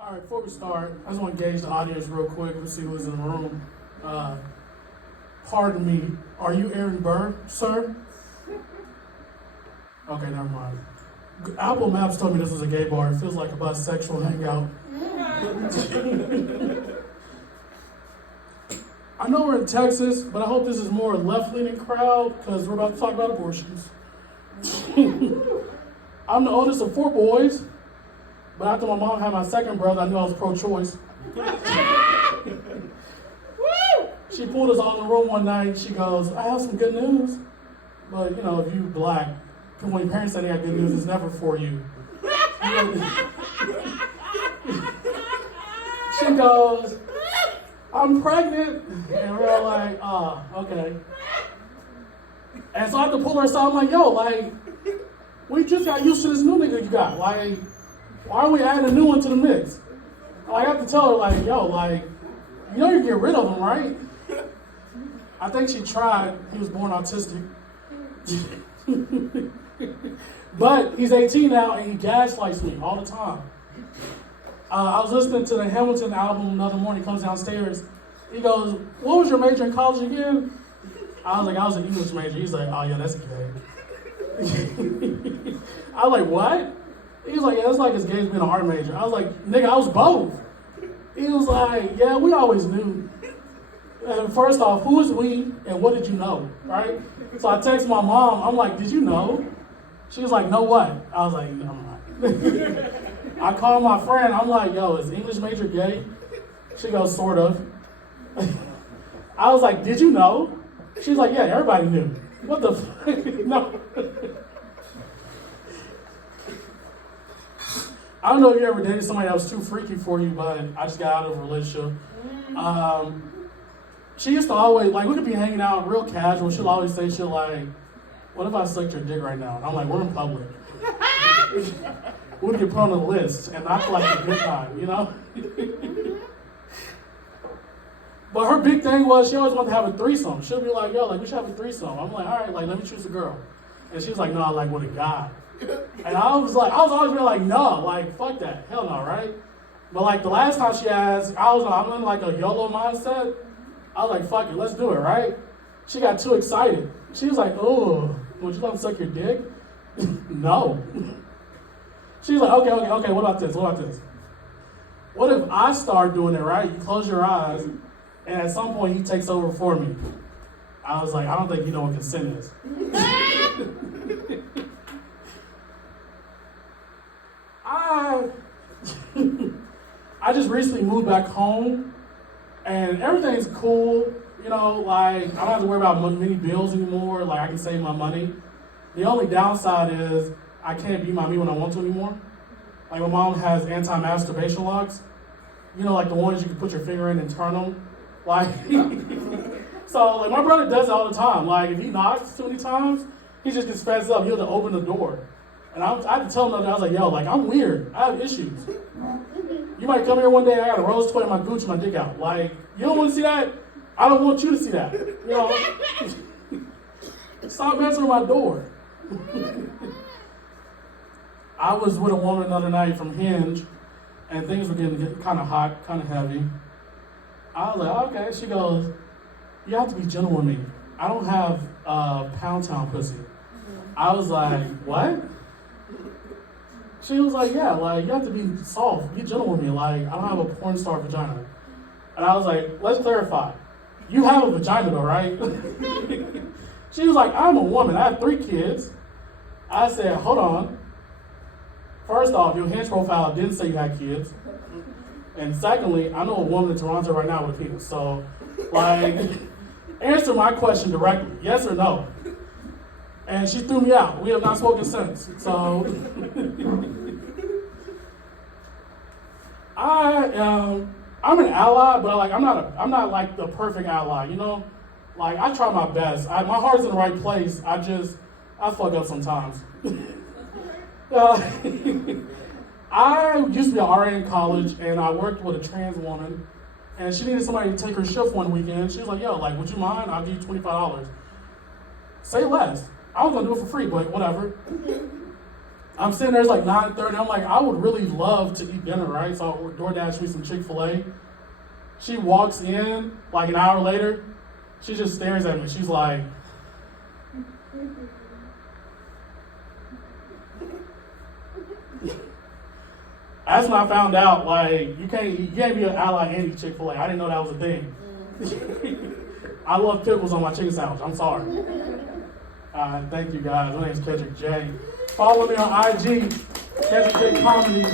All right, before we start, I just want to gauge the audience real quick. Let's see who's in the room. Pardon me, are you Aaron Burr, sir? Okay, never mind. Apple Maps told me this was a gay bar. It feels like a bisexual hangout. I know we're in Texas, but I hope this is more a left-leaning crowd because we're about to talk about abortions. I'm the oldest of 4 boys, but after my mom had my second brother, I knew I was pro-choice. She pulled us all in the room one night. She goes, I have some good news. But, you know, if you black, when your parents say they got good news, it's never for you. She goes, I'm pregnant. And we're all like, okay. And so I have to pull her aside. I'm like, yo, like, we just got used to this new nigga you got. Like, why are we adding a new one to the mix? I have to tell her, like, yo, like, you know you get rid of him, right? I think she tried. He was born autistic. But he's 18 now, and he gaslights me all the time. I was listening to the Hamilton album another morning. He comes downstairs. He goes, what was your major in college again? I was like, I was an English major. He's like, oh, yeah, that's gay. I was like, what? He was like, yeah, that's like as gay as being an art major. I was like, nigga, I was both. He was like, yeah, we always knew. And first off, who is we and what did you know, right? So I text my mom. I'm like, did you know? She was like, know what? I was like, no, I'm not. I called my friend. I'm like, yo, is English major gay? She goes, sort of. I was like, did you know? She's like, yeah, everybody knew. What the fuck? No. I don't know if you ever dated somebody that was too freaky for you, but I just got out of a relationship. She used to always, like, we could be hanging out real casual. She'll always say shit like, what if I sucked your dick right now? And I'm like, we're in public. We get put on the list and not for like a good time, you know? But her big thing was she always wanted to have a threesome. She'll be like, yo, like, we should have a threesome. I'm like, all right, like, let me choose a girl. And she was like, no, I like with a guy. And I was always being like, no, like, fuck that. Hell no, right? But like the last time she asked, I'm in like a YOLO mindset. I was like, fuck it, let's do it, right? She got too excited. She was like, oh, would you let him suck your dick? No. She was like, okay, what about this? What if I start doing it, right? You close your eyes, and at some point he takes over for me. I was like, I don't think you know what consent is. I just recently moved back home, and everything's cool. You know, like, I don't have to worry about many bills anymore. Like, I can save my money. The only downside is I can't be my me when I want to anymore. Like, my mom has anti-masturbation locks. You know, like the ones you can put your finger in and turn them. Like, so, like, my brother does it all the time. Like, if he knocks too many times, he just gets fed up. He'll just open the door. And I had to tell him that I was like, yo, like, I'm weird. I have issues. You might come here one day, I got a rose toy in my Gucci, my dick out. Like, you don't want to see that? I don't want you to see that. You know? Stop messing with my door. I was with a woman another night from Hinge, and things were getting kind of hot, kind of heavy. I was like, okay. She goes, you have to be gentle with me. I don't have Pound Town pussy. I was like, what? She was like, yeah, like, you have to be soft, be gentle with me. Like, I don't have a porn star vagina. And I was like, let's clarify. You have a vagina though, right? She was like, I'm a woman. I have 3 kids. I said, hold on. First off, your Hinge profile didn't say you had kids. And secondly, I know a woman in Toronto right now with a penis. So, like, answer my question directly, yes or no. And she threw me out. We have not spoken since. So, I'm an ally, but like I'm not like the perfect ally, you know? Like, I try my best. My heart's in the right place. I fuck up sometimes. I used to be an RA in college, and I worked with a trans woman, and she needed somebody to take her shift one weekend. She was like, yo, like, would you mind? I'll give you $25. Say less. I was gonna do it for free, but whatever. I'm sitting there, it's like 9:30. I'm like, I would really love to eat dinner, right? So I DoorDash me some Chick-fil-A. She walks in, like an hour later, she just stares at me. She's like, that's when I found out, like, you can't be an ally and eat Chick-fil-A. I didn't know that was a thing. I love pickles on my chicken sandwich. I'm sorry. Thank you guys. My name is Kendrick J. Follow me on IG, Kendrick J Comedy.